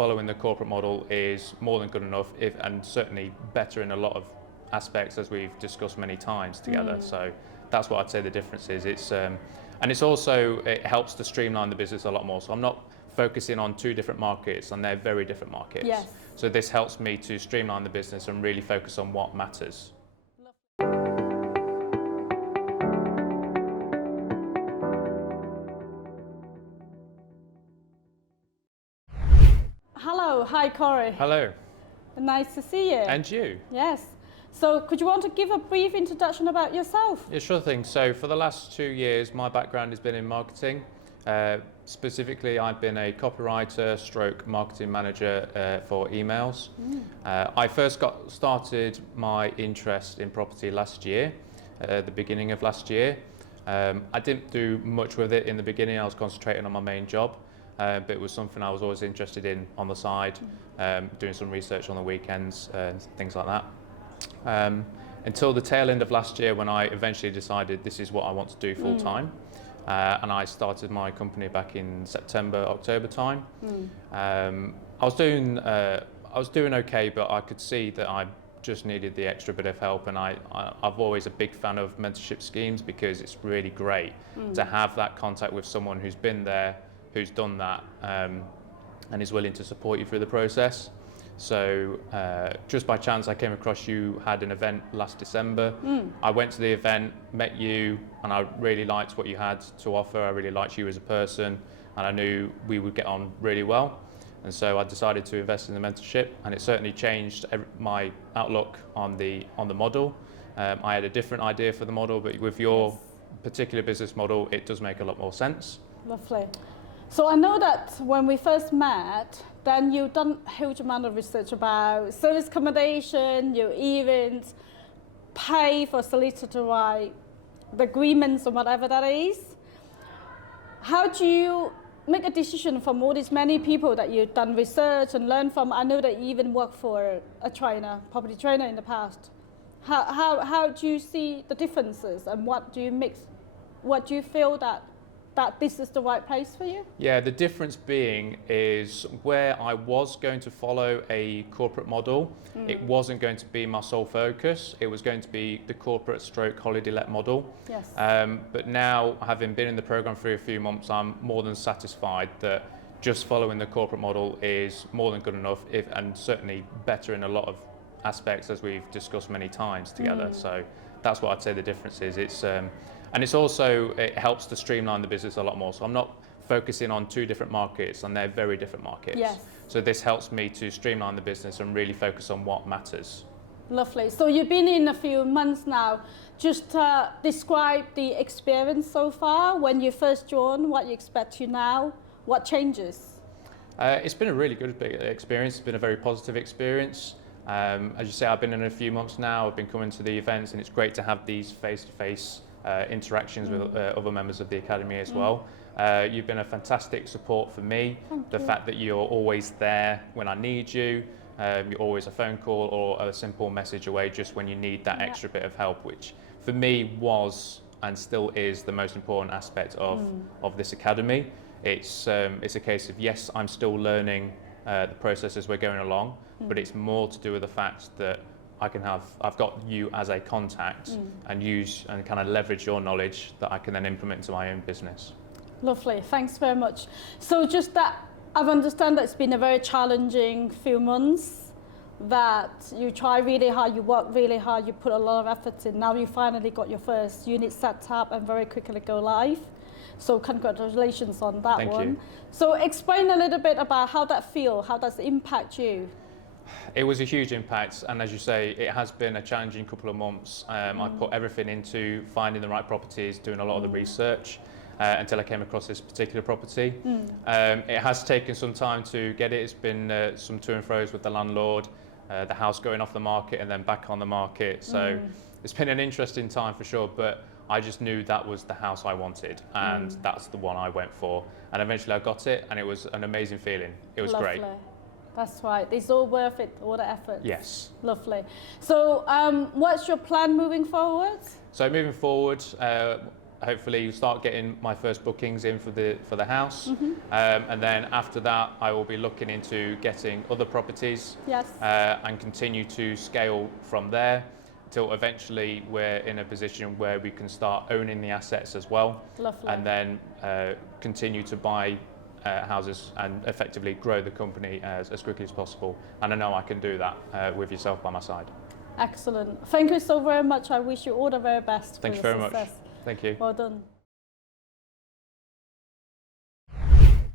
following the corporate model is more than good enough, and certainly better in a lot of aspects, as we've discussed many times together. So that's what I'd say the difference is. And it's also, it helps to streamline the business a lot more. So I'm not focusing on two different markets, and they're very different markets. Yes. So this helps me to streamline the business and really focus on what matters. Hello, hi Corey. Hello. Nice to see you. And you. Yes. So could you want to give a brief introduction about yourself? Yeah, sure thing. So for the last 2 years, my background has been in marketing. Specifically, I've been a copywriter stroke marketing manager for emails. I first got started my interest in property last year, the beginning of last year. I didn't do much with it in the beginning. I was concentrating on my main job, but it was something I was always interested in on the side, doing some research on the weekends and things like that. Until the tail end of last year, when I eventually decided this is what I want to do full time. And I started my company back in September, October time. I was doing okay, but I could see that I just needed the extra bit of help. And I've always a big fan of mentorship schemes, because it's really great to have that contact with someone who's been there, who's done that, and is willing to support you through the process. So just by chance, I came across you had an event last December. I went to the event, met you, and I really liked what you had to offer. I really liked you as a person, and I knew we would get on really well. And so I decided to invest in the mentorship, and it certainly changed my outlook on the model. I had a different idea for the model, but with your particular business model, it does make a lot more sense. Lovely. So I know that when we first met, then you've done a huge amount of research about service accommodation, you even pay for solicitor to write the agreements or whatever that is. How do you make a decision from all these many people that you've done research and learned from? I know that you even worked for a trainer, property trainer in the past. How do you see the differences, and what do you mix? What do you feel that this is the right place for you? Yeah, the difference being is where I was going to follow a corporate model, it wasn't going to be my sole focus. It was going to be the corporate stroke holiday let model. Yes. But now, having been in the program for a few months, I'm more than satisfied that just following the corporate model is more than good enough, and certainly better in a lot of aspects, as we've discussed many times together. So that's what I'd say the difference is. And it's also, it helps to streamline the business a lot more. So I'm not focusing on two different markets, and they're very different markets. Yes. So this helps me to streamline the business and really focus on what matters. Lovely. So you've been in a few months now. Just describe the experience so far, when you first joined, what you expect to now, what changes? It's been a really good experience. It's been a very positive experience. As you say, I've been in a few months now. I've been coming to the events, and it's great to have these face-to-face interactions with other members of the Academy as well. You've been a fantastic support for me. The fact that you're always there when I need you, you're always a phone call or a simple message away just when you need that extra bit of help, which for me was and still is the most important aspect of this Academy. It's a case of, yes, I'm still learning the process as we're going along, but it's more to do with the fact that I've got you as a contact and use and kind of leverage your knowledge that I can then implement into my own business. Lovely, thanks very much. So just that, I understand that it's been a very challenging few months, that you try really hard, you work really hard, you put a lot of effort in. Now you finally got your first unit set up and very quickly go live. So congratulations on that one. Thank you. So explain a little bit about how that feels, how does it impact you? It was a huge impact, and as you say, it has been a challenging couple of months. I put everything into finding the right properties, doing a lot of the research until I came across this particular property. It has taken some time to get it. It's been some to and fro's with the landlord, the house going off the market and then back on the market. So it's been an interesting time for sure, but I just knew that was the house I wanted, and that's the one I went for. And eventually I got it, and it was an amazing feeling. It was great. That's right. It's all worth it, all the effort. Yes. Lovely. So what's your plan moving forward? So moving forward, hopefully start getting my first bookings in for the house, and then after that I will be looking into getting other properties, Yes. and continue to scale from there till eventually we're in a position where we can start owning the assets as well. Lovely. And then continue to buy houses and effectively grow the company as quickly as possible. And I know I can do that with yourself by my side. Excellent. Thank you so very much. I wish you all the very best. Thank you very much. Thank you. Well done.